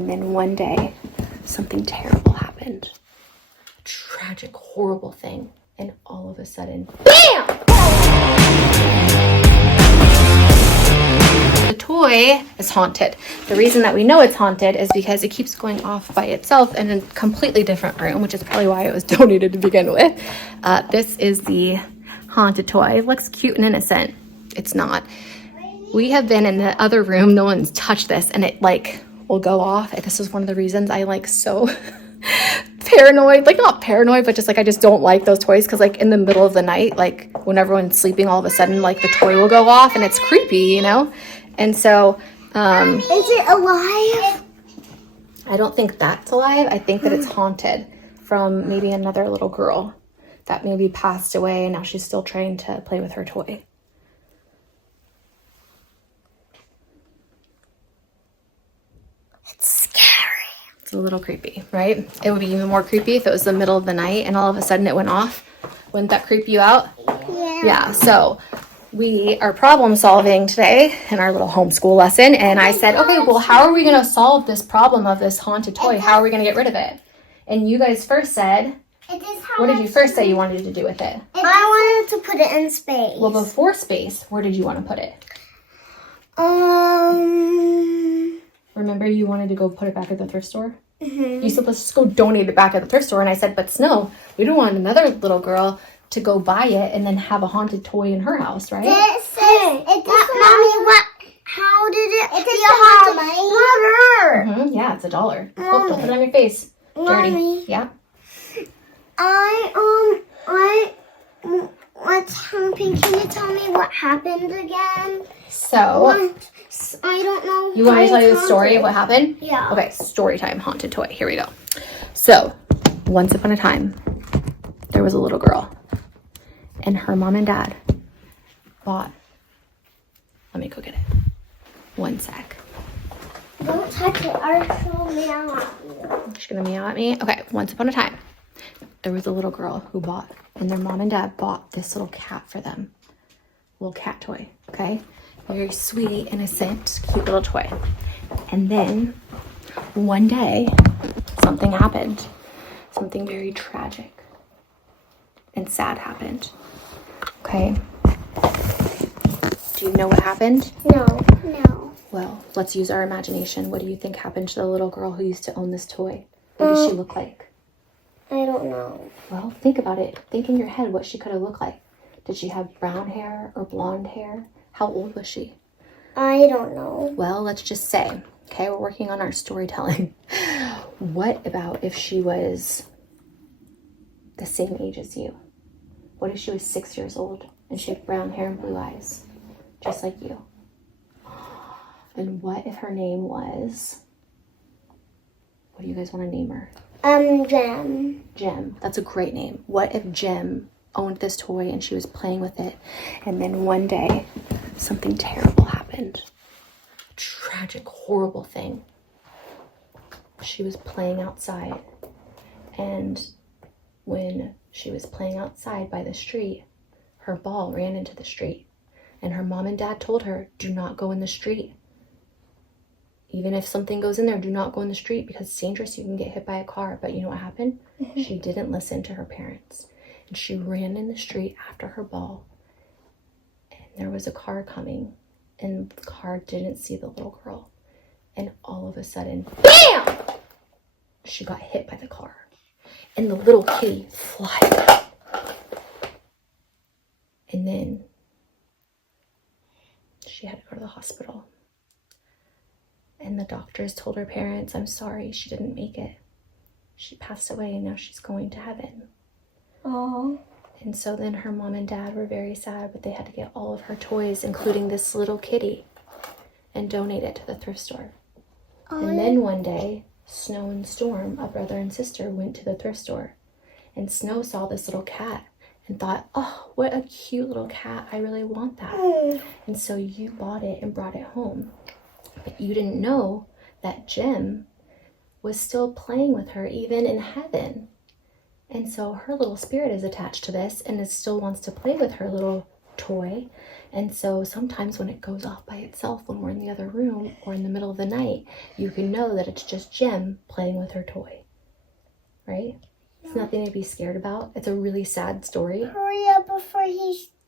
And then one day, something terrible happened. A tragic, horrible thing. And all of a sudden, BAM! The toy is haunted. The reason that we know it's haunted is because it keeps going off by itself in a completely different room, which is probably why it was donated to begin with. This is the haunted toy. It looks cute and innocent. It's not. We have been in the other room. No one's touched this, and it like will go off. And this is one of the reasons I like so paranoid, like not paranoid, but just like I just don't like those toys, because like in the middle of the night, like when everyone's sleeping, all of a sudden like the toy will go off and it's creepy, you know? And so is it alive? I don't think that's alive. I think that it's haunted from maybe another little girl that maybe passed away and now she's still trying to play with her toy. It's scary. It's a little creepy, right? It would be even more creepy if it was the middle of the night and all of a sudden it went off. Wouldn't that creep you out? Yeah. Yeah, so we are problem solving today in our little homeschool lesson. And I said, okay, well, how are we going to solve this problem of this haunted toy? How are we going to get rid of it? And you guys first said, what did you first say you wanted to do with it? I wanted to put it in space. Well, before space, where did you want to put it? Remember you wanted to go put it back at the thrift store? Mm-hmm. You said, let's just go donate it back at the thrift store. And I said, but Snow, we don't want another little girl to go buy it and then have a haunted toy in her house, right? Mommy, what? How did it be a haunted mother? Yeah, it's $1. Oh, don't put it on your face. Dirty. Mommy. Yeah. What's happening? Can you tell me what happened again? So, I don't know. You want me to tell you the story of what happened? Yeah. Okay, story time, haunted toy. Here we go. So, once upon a time, there was a little girl. And her mom and dad bought. Let me go get it. One sec. Don't touch it. I'll meow at you. She's gonna meow at me. Okay, once upon a time, there was a little girl who bought, and their mom and dad bought this little cat for them. Little cat toy, okay? Very sweet, innocent, cute little toy. And then one day, something happened. Something very tragic and sad happened. Okay? Do you know what happened? No. Well, let's use our imagination. What do you think happened to the little girl who used to own this toy? What did she look like? I don't know. Well, think about it. Think in your head what she could have looked like. Did she have brown hair or blonde hair? How old was she? I don't know. Well, let's just say, okay, we're working on our storytelling. What about if she was the same age as you? What if she was 6 years old and she had brown hair and blue eyes, just like you? And what if her name was, what do you guys want to name her? Gem. Gem. That's a great name. What if Gem owned this toy and she was playing with it, and then one day something terrible happened? A tragic, horrible thing. She was playing outside, and when she was playing outside by the street, her ball ran into the street, and her mom and dad told her, do not go in the street. Even if something goes in there, do not go in the street because it's dangerous. You can get hit by a car. But you know what happened? She didn't listen to her parents. And she ran in the street after her ball. And there was a car coming. And the car didn't see the little girl. And all of a sudden, BAM! She got hit by the car. And the little kitty flied out. And then she had to go to the hospital. And the doctors told her parents, I'm sorry, she didn't make it. She passed away and now she's going to heaven. Oh. And so then her mom and dad were very sad, but they had to get all of her toys, including this little kitty, and donate it to the thrift store. And then one day, Snow and Storm, a brother and sister, went to the thrift store. And Snow saw this little cat and thought, oh, what a cute little cat. I really want that. And so you bought it and brought it home. But you didn't know that Gem was still playing with her even in heaven. And so her little spirit is attached to this and it still wants to play with her little toy. And so sometimes when it goes off by itself when we're in the other room or in the middle of the night, you can know that it's just Jim playing with her toy, right? It's nothing to be scared about. It's a really sad story. Hurry up before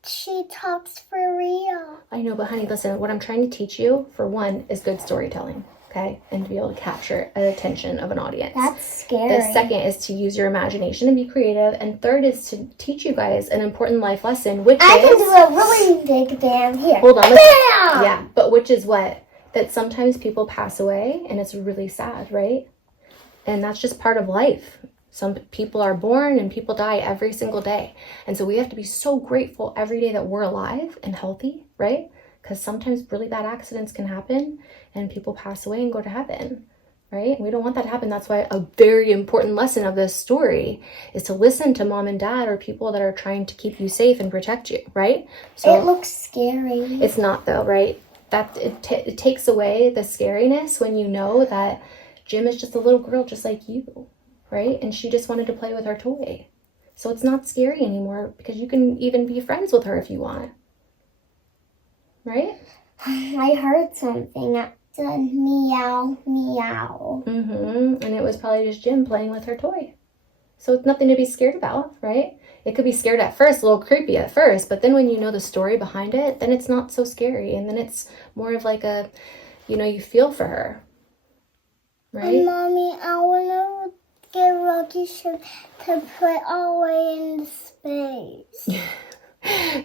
she talks for real. I know, but honey, listen, what I'm trying to teach you, for one, is good storytelling, okay? And to be able to capture the attention of an audience. That's scary. The second is to use your imagination and be creative. And third is to teach you guys an important life lesson, which I is... can do a really big bam here. Hold on. Bam! Yeah, but which is what? That sometimes people pass away, and it's really sad, right? And that's just part of life. Some people are born and people die every single day. And so we have to be so grateful every day that we're alive and healthy, right? Because sometimes really bad accidents can happen and people pass away and go to heaven, right? We don't want that to happen. That's why a very important lesson of this story is to listen to mom and dad or people that are trying to keep you safe and protect you, right? So it looks scary. It's not though, right? That it takes away the scariness when you know that Jim is just a little girl just like you, right? And she just wanted to play with her toy. So it's not scary anymore because you can even be friends with her if you want. Right? I heard something that said meow, meow. And it was probably just Jim playing with her toy. So it's nothing to be scared about, right? It could be scared at first, a little creepy at first, but then when you know the story behind it, then it's not so scary. And then it's more of like a, you feel for her. Right? And Mommy, I want to get Rocky to put all the way into space.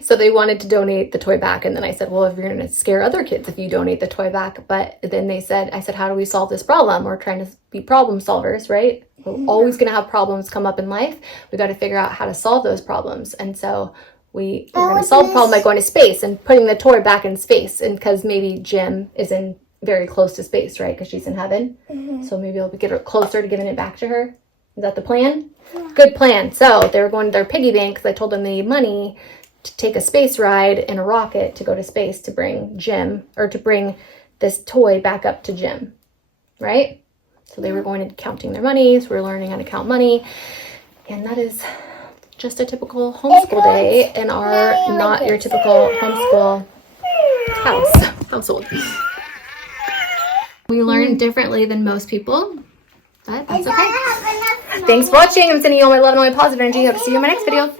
So they wanted to donate the toy back. And then I said, well, if you're going to scare other kids if you donate the toy back. But then I said, how do we solve this problem? We're trying to be problem solvers, right? We're always going to have problems come up in life. We got to figure out how to solve those problems. And so we're going to solve the problem by going to space and putting the toy back in space. And because maybe Jim is in very close to space, right? Because she's in heaven. So maybe we'll get her closer to giving it back to her. Is that the plan? Yeah. Good plan. So they were going to their piggy bank because I told them they need money to take a space ride in a rocket to go to space to bring Jim, or to bring this toy back up to Jim, right? So they were going to counting their money. So we're learning how to count money. And that is just a typical homeschool day in our not your typical homeschool household. We learn differently than most people, but that's okay. Thanks for watching. I'm sending you all my love and all my positive energy. Hope to see you in my next video.